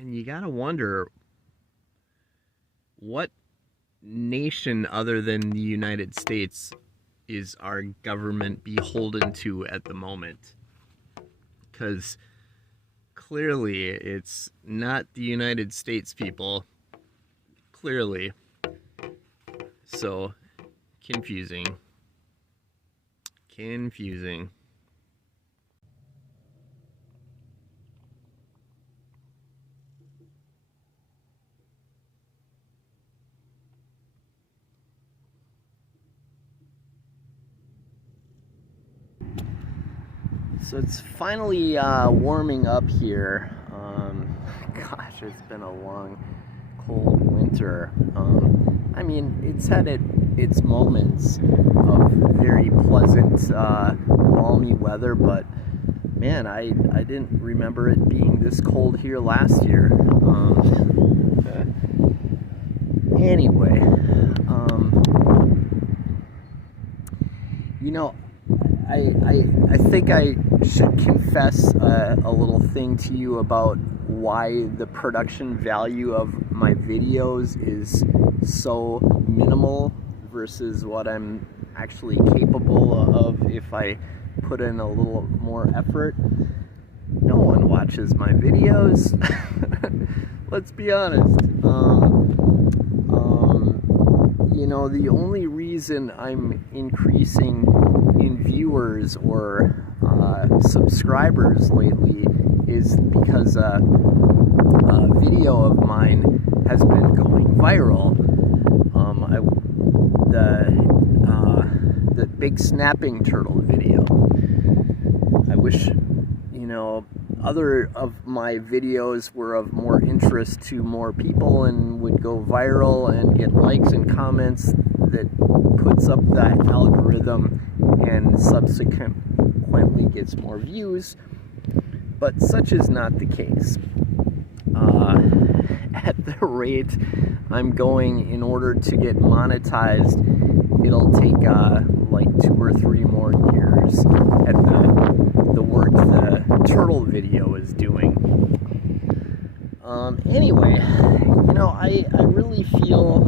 And you gotta wonder, what nation other than the United States is our government beholden to at the moment? Because clearly it's not the United States, people. Clearly. So, confusing. Confusing. So it's finally warming up here. Gosh, it's been a long, cold winter. I mean, it's had its moments of very pleasant, balmy weather, but man, I didn't remember it being this cold here last year. Anyway, you know, I think I should confess a little thing to you about why the production value of my videos is so minimal versus what I'm actually capable of if I put in a little more effort. No one watches my videos. Let's be honest. You know, the only reason I'm increasing in viewers or subscribers lately is because a video of mine has been going viral. The big snapping turtle video. I wish, you know, other of my videos were of more interest to more people and would go viral and get likes and comments that puts up that algorithm and subsequently gets more views, but such is not the case. At the rate I'm going, in order to get monetized, it'll take like 2 or 3 more years at the work the turtle video is doing. Anyway, you know, I really feel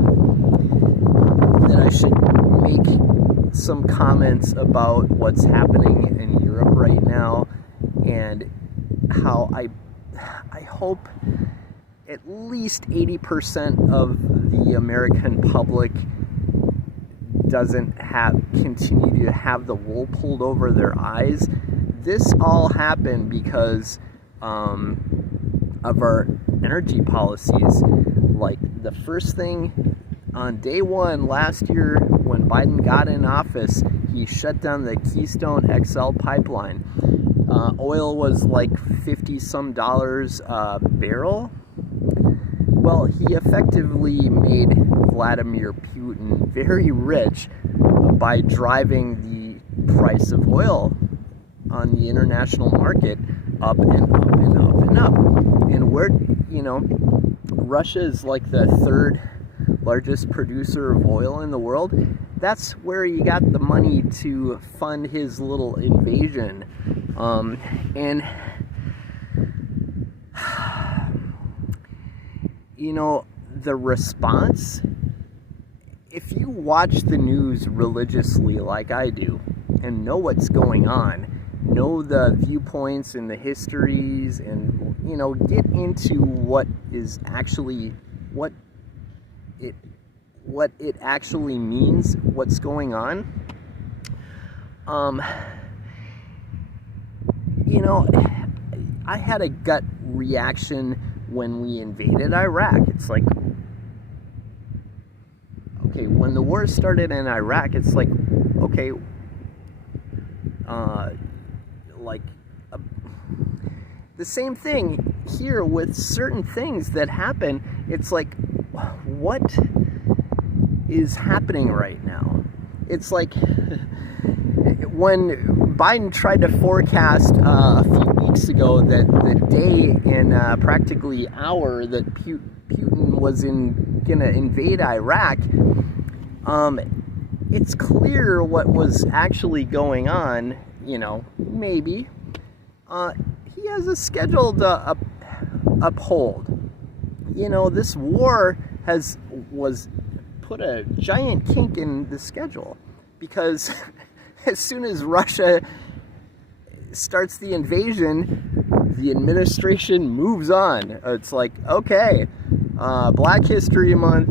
that I should make some comments about what's happening in Europe right now, and how I hope at least 80% of the American public doesn't continue to have the wool pulled over their eyes. This all happened because of our energy policies. Like, the first thing on day one last year when Biden got in office, he shut down the Keystone XL pipeline. Oil was like $50 some a barrel. Well, he effectively made Vladimir Putin very rich by driving the price of oil on the international market up and up and up and up. And we're, you know, Russia is like the 3rd largest producer of oil in the world. That's where he got the money to fund his little invasion. And you know, the response, if you watch the news religiously like I do and know what's going on, know the viewpoints and the histories, and, you know, get into what it actually means, what's going on. You know, I had a gut reaction when we invaded Iraq. It's like, okay, when the war started in Iraq, it's like, okay, the same thing here with certain things that happen. It's like, what is happening right now? It's like when Biden tried to forecast a few weeks ago that the day and practically hour that Putin was gonna invade Iraq, it's clear what was actually going on. You know, maybe he has a schedule to uphold. this war was put a giant kink in the schedule, because as soon as Russia starts the invasion, the administration moves on. It's like, okay, Black History Month,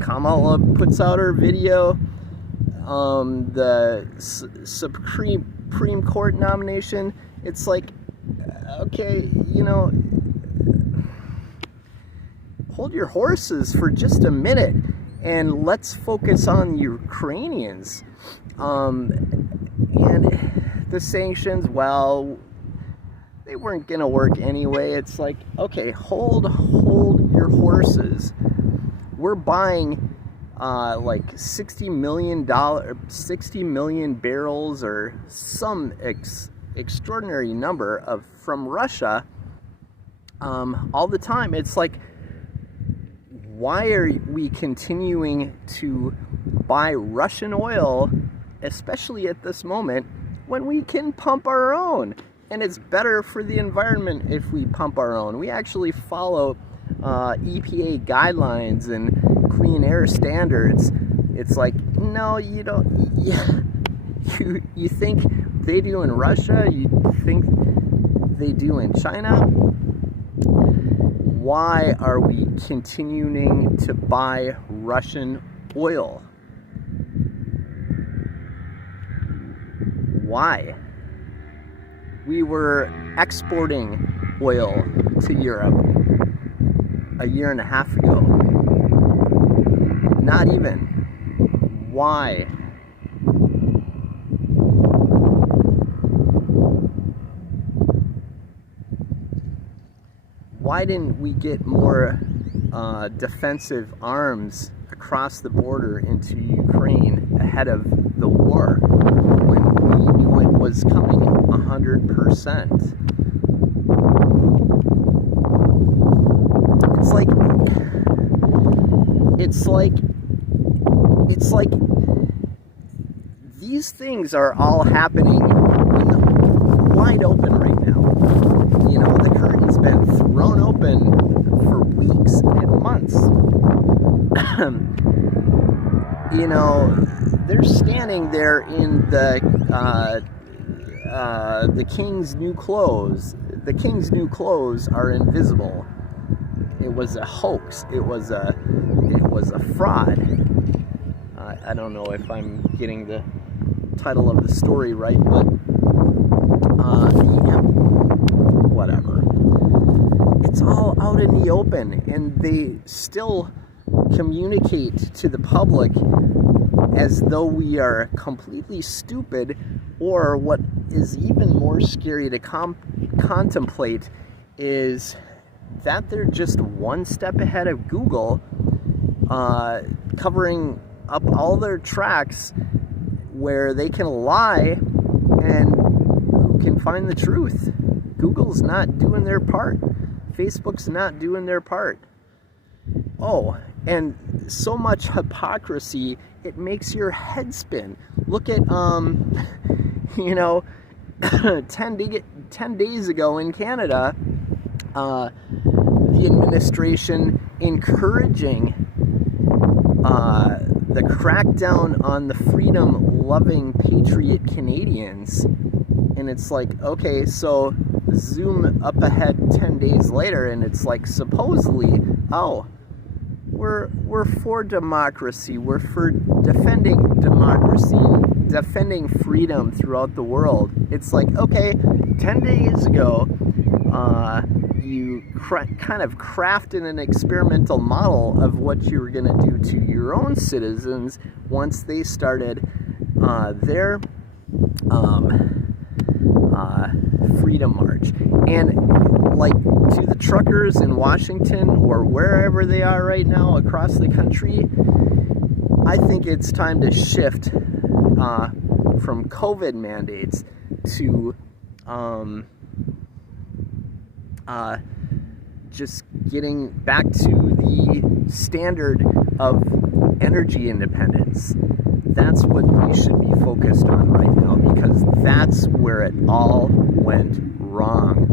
Kamala puts out her video, the Supreme Court nomination. It's like, okay, hold your horses for just a minute and let's focus on Ukrainians. And the sanctions, well, they weren't gonna work anyway. It's like, okay, hold your horses. We're buying like $60 million barrels or some extraordinary number from Russia all the time. It's like, why are we continuing to buy Russian oil, especially at this moment, when we can pump our own? And it's better for the environment if we pump our own. We actually follow EPA guidelines and clean air standards. It's like, no, you don't. You think they do in Russia? You think they do in China? Why are we continuing to buy Russian oil? Why? We were exporting oil to Europe a year and a half ago. Not even. Why? Why didn't we get more defensive arms across the border into Ukraine ahead of the war, when we knew it was coming 100%? It's like these things are all happening wide open right now. The curtain's been thrown open for weeks and months. They're standing there in the king's new clothes. The king's new clothes are invisible. It was a hoax. It was a fraud. I don't know if I'm getting the title of the story right, but whatever. It's all out in the open, and they still communicate to the public as though we are completely stupid, or what is even more scary to contemplate is that they're just one step ahead of Google, covering up all their tracks where they can lie, and who can find the truth? Google's not doing their part. Facebook's not doing their part. Oh, and so much hypocrisy, it makes your head spin. Look at, 10 days ago in Canada, the administration encouraging the crackdown on the freedom-loving patriot Canadians. And it's like, okay, so zoom up ahead 10 days later, and it's like, supposedly, oh, we're for democracy, we're for defending democracy, defending freedom throughout the world. It's like, okay, 10 days ago, you kind of crafted an experimental model of what you were going to do to your own citizens once they started their freedom march. And like, to the truckers in Washington or wherever they are right now across the country, I think it's time to shift from COVID mandates to just getting back to the standard of energy independence. That's what we should be focused on right now, because that's where it all went wrong.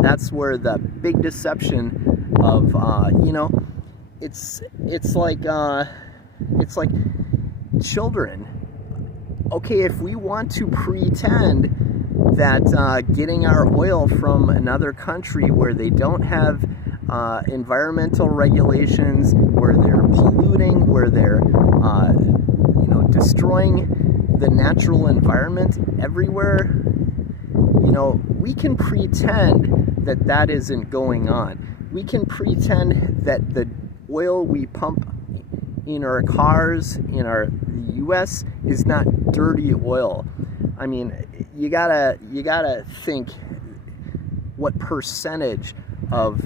That's where the big deception of, you know, it's like children. Okay, if we want to pretend that getting our oil from another country where they don't have environmental regulations, where they're polluting, where they're you know, destroying the natural environment everywhere, you know, we can pretend that that isn't going on. We can pretend that the oil we pump in our cars in the U.S. is not dirty oil. I mean, you gotta think what percentage of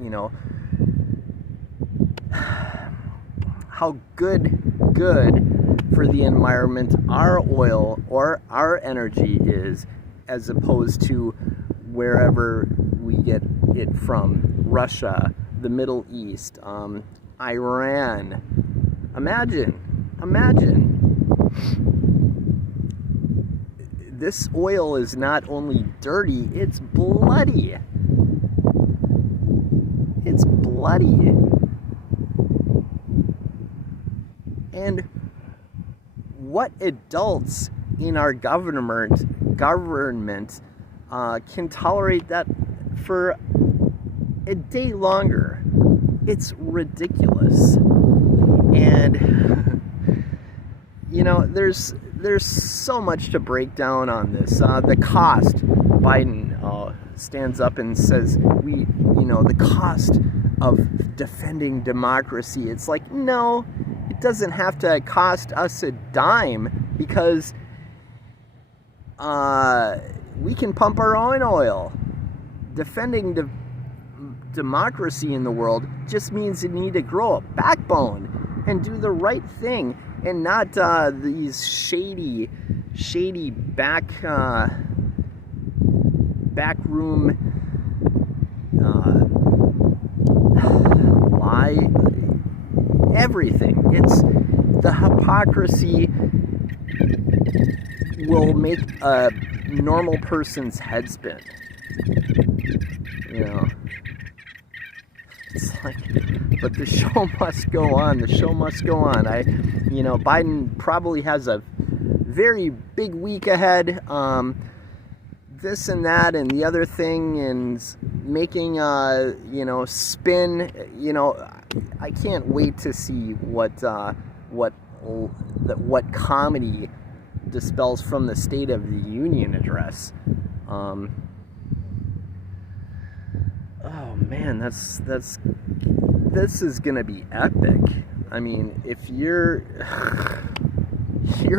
you know, how good for the environment our oil or our energy is, as opposed to wherever we get it from. Russia, the Middle East, Iran. Imagine. This oil is not only dirty, it's bloody. It's bloody. And what adults in our government can tolerate that for a day longer? It's ridiculous. And you know, there's so much to break down on this. The cost. Biden stands up and says, you know, the cost of defending democracy. It's like, no, it doesn't have to cost us a dime, because we can pump our own oil. Defending democracy in the world just means you need to grow a backbone and do the right thing, and not these shady backroom lie. Everything. It's the hypocrisy will make a normal person's head spin. You know, it's like, but the show must go on. The show must go on. You know, Biden probably has a very big week ahead. This and that and the other thing, and making you know, spin. You know, I can't wait to see what comedy dispels from the State of the Union address. Oh man, this is gonna be epic. I mean, if you're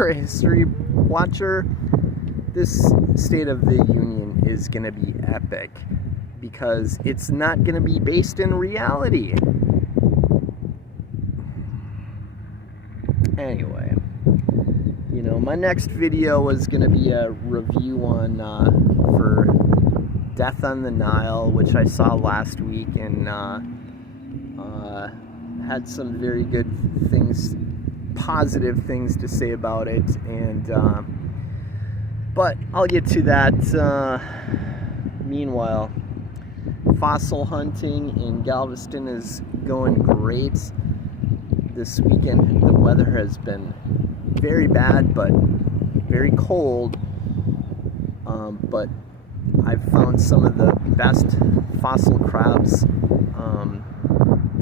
a history watcher, this State of the Union is gonna be epic, because it's not gonna be based in reality. Anyway, you know, my next video is gonna be a review on for Death on the Nile, which I saw last week, and had some very good things, positive things to say about it, and but I'll get to that. Meanwhile, fossil hunting in Galveston is going great. This weekend the weather has been very bad, but very cold, but I've found some of the best fossil crabs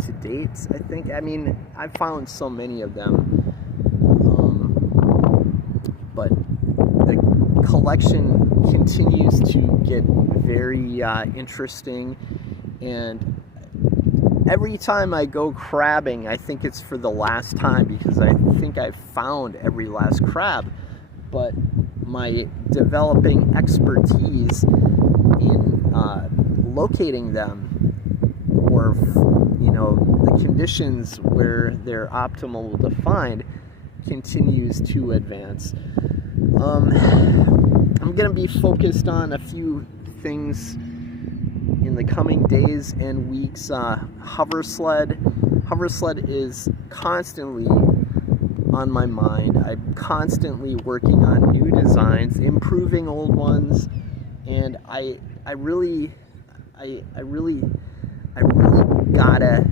to date, I think. I mean, I've found so many of them, but the collection continues to get very interesting, and every time I go crabbing, I think it's for the last time, because I think I've found every last crab, but my developing expertise in locating them, or you know, the conditions where they're optimal to find, continues to advance. I'm gonna be focused on a few things in the coming days and weeks. Hoversled is constantly on my mind. I'm constantly working on new designs, improving old ones, and I really gotta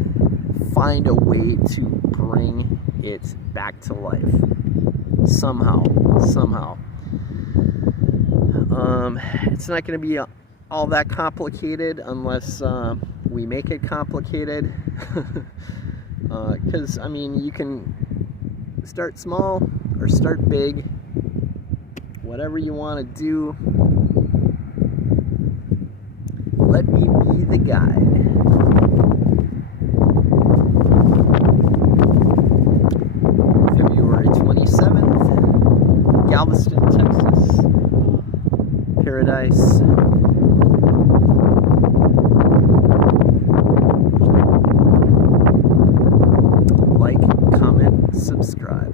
find a way to bring it back to life somehow. It's not going to be all that complicated unless we make it complicated. Because I mean, you can start small or start big, whatever you want to do. Let me be the guide. February 27th, Galveston, Texas. Paradise. Like, comment, subscribe.